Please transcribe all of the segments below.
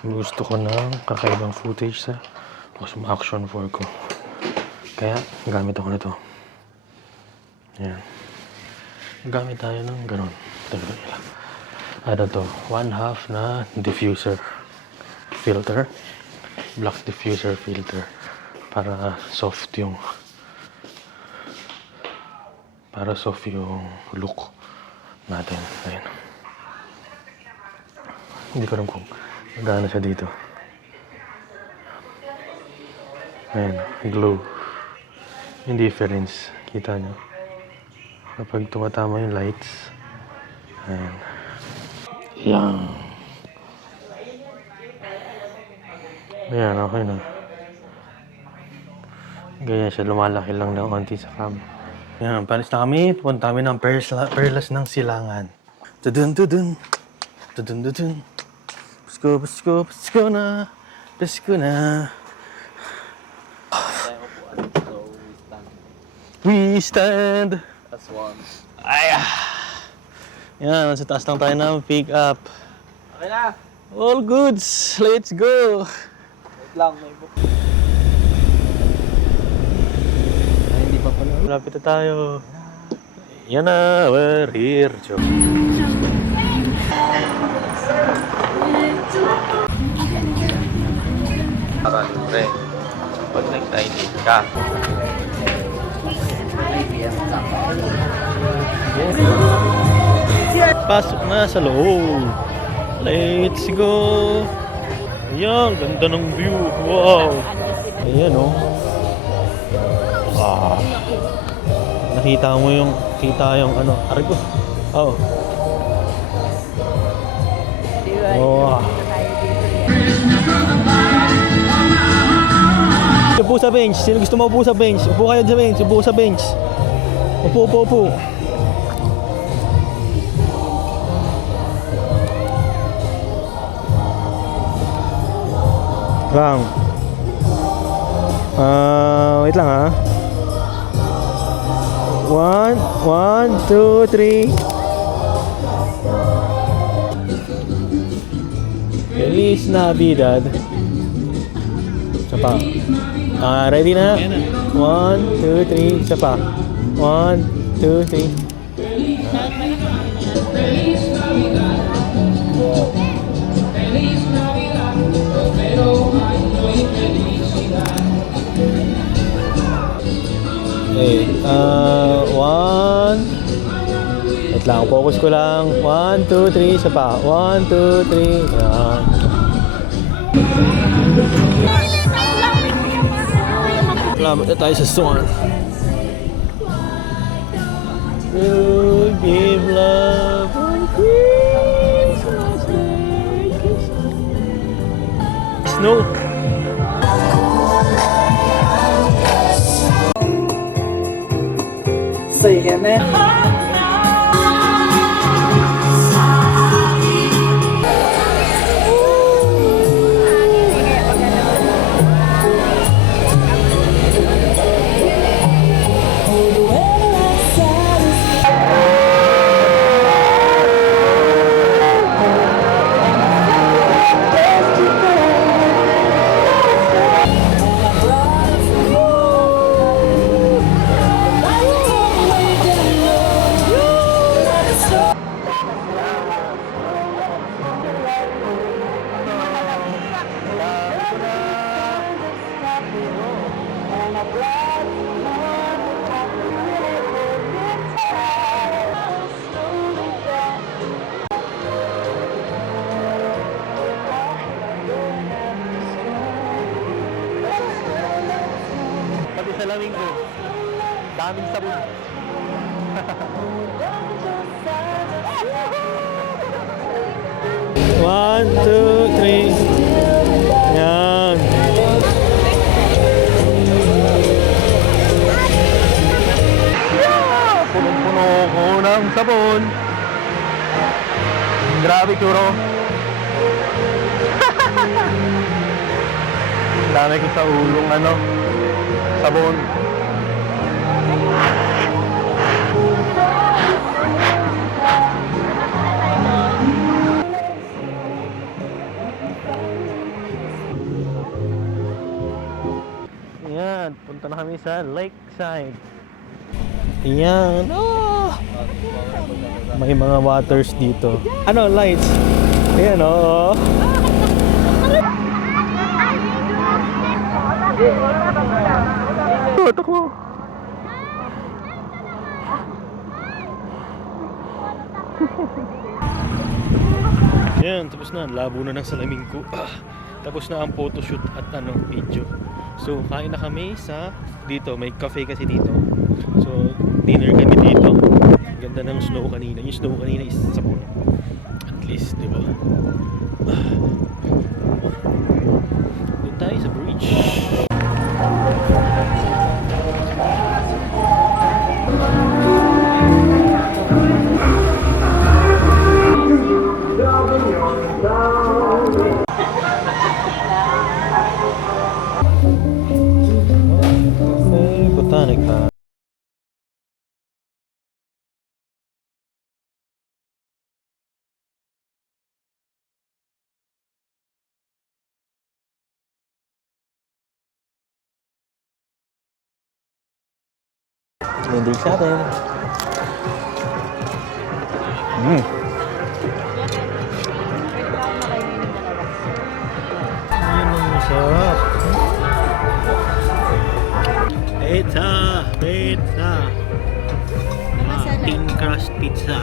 Gusto ko ng kakaibang footage sa Awesome Action 4 ko. Kaya, gamit ako nito. Ayan. Gamit tayo ng ganun. Ano to? 1/2 na diffuser filter. Black diffuser filter. Para soft yung look natin. Ayan. Hindi ko alam kung gaano siya dito. Ayan, glow. Yung difference, kita nyo. Kapag tumatama yung lights. Ayan. Ayan. Ayan, okay na. Ganyan siya, lumalaki lang ng konti sa cam. Ayan, palis na kami. Pupunta kami ng Perlas ng Silangan. Tudun, tudun. Tudun, tudun. Pasko na. Pasko na. We stand. That's one. Ay! Yan, sa taas lang tayo ng pick up. Okay na. All goods. Let's go. Wait lang, may book. Ay, hindi pa pala. Malapit na tayo. Yan na, we're here, Joe. Para libre. Pag nag-19 ka. Pasok na sa loob. Let's go. Ayan, ganda ng view. Wow. Ayan, oh. Ah. Nakita mo yung, ano, aray ko. Oh. Wow. Upo sa bench. Sino gusto mo upo sa bench? Upo kayo sa bench. Upo sa bench. Upo, upo, upo. Lang. Wait lang ha. 1, 2, 3. Feliz Navidad. Isa pa. Ready na? 1, 2, 3. Isa pa. 1, 2, 3. Okay, 1. Wait lang, focus ko lang. 1, 2, 3, isa pa. 1, 2, 3. Yan. Salamat na tayo sa Swan. To give love on Christmas Day. Snow. Say again, man. Pati sa laming ko, daming sabon. One, two, three. Yan. Punong-puno ko ng sabon. Grabe, Kuro. Dami ko sa ulong, sabon. Punta na kami sa lakeside. Yan. Oh! May mga waters dito. Ano, lights? Ayan, oh. Takbo. Yan, tapos na. Labo na ng salamin ko. Tapos na ang photoshoot at video. So, kain na kami sa dito. May cafe kasi dito. So, dinner kami dito. Ganda ng snow kanina. Yung snow kanina is sa puno. At least, di ba? Doon tayo sa bridge. Botanica. Hindi sa atin. Yun ang masarap. Pizza! Pizza! Thin crust pizza.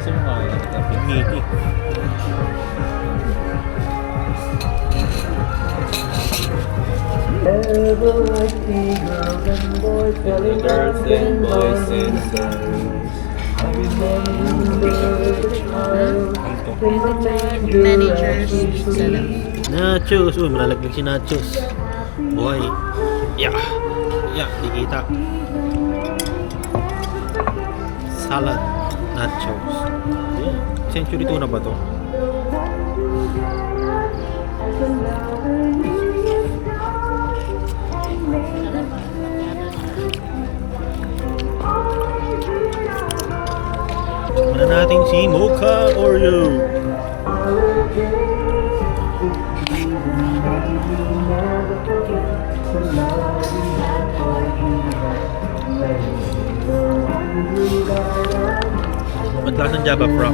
Sino ka kaya? Ngiti. Girls and boys and sons. Managers sila. Nachos! Uy, malalaglag si Nachos. Boy. Yeah. Yeah, di kita. Salad. Nachos. Yeah. Century tuna ba to? Muna natin si Mocha Oreo. Madalas ng Java Pro.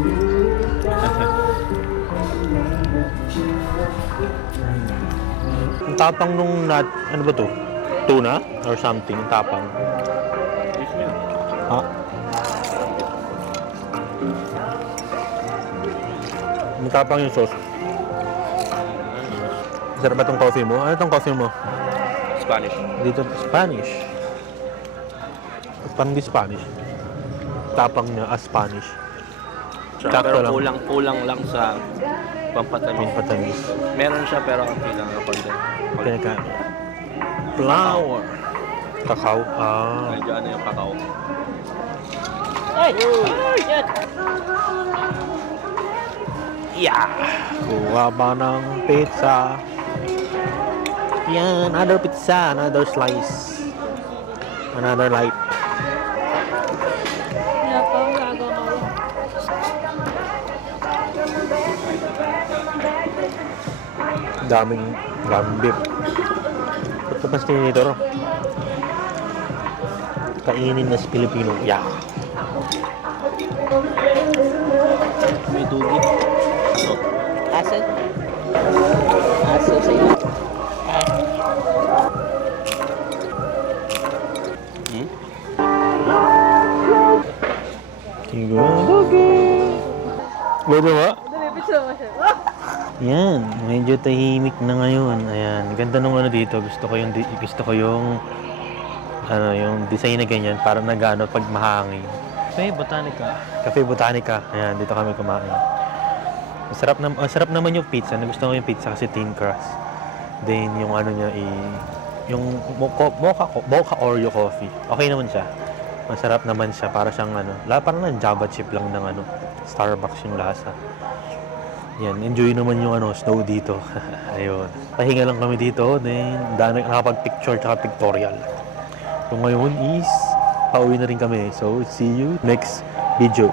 Ang tapang nung ano ba to? Tuna? Or something, ang tapang. Ha? Ang tapang yung sauce. Sarap ba itong coffee mo? Ano itong coffee mo? Spanish. Dito, Spanish. Parang di Spanish. Tapang niya, Spanish. Pero lang. kulang lang sa pampatamis. Patamis. Meron siya pero konti lang na konti. Pinaka flour. Kakao. Ah. Medyo ano yung kakao. Yeah! Kuha ba ng pizza? Yan, another pizza, another slice. Another light. Wala pa, gagawin. Daming beef. Ba't ka pa nito, no? Kainin na sa Pilipino. Yeah! May dugi. So, Asan? Asan sa'yo? Bobo ba? Yan, medyo tahimik na ngayon. Ayan, ganda nung ano dito. Gusto ko yung yung design na ganyan para nagano pag mahangin. Cafe Botanica. Ayan, dito kami kumain. Masarap naman yung pizza. Nagustuhan ko yung pizza kasi thin crust. Then yung ano niya yung mocha Oreo coffee. Okay naman siya. Masarap naman siya para siyang parang lang Java chip lang ng Starbucks yung lasa. Yan, enjoy naman yung snow dito. Ayun. Pahinga lang kami dito, then nakapag-picture tsaka pictorial. So ngayon is pauwi na rin kami. So see you next video.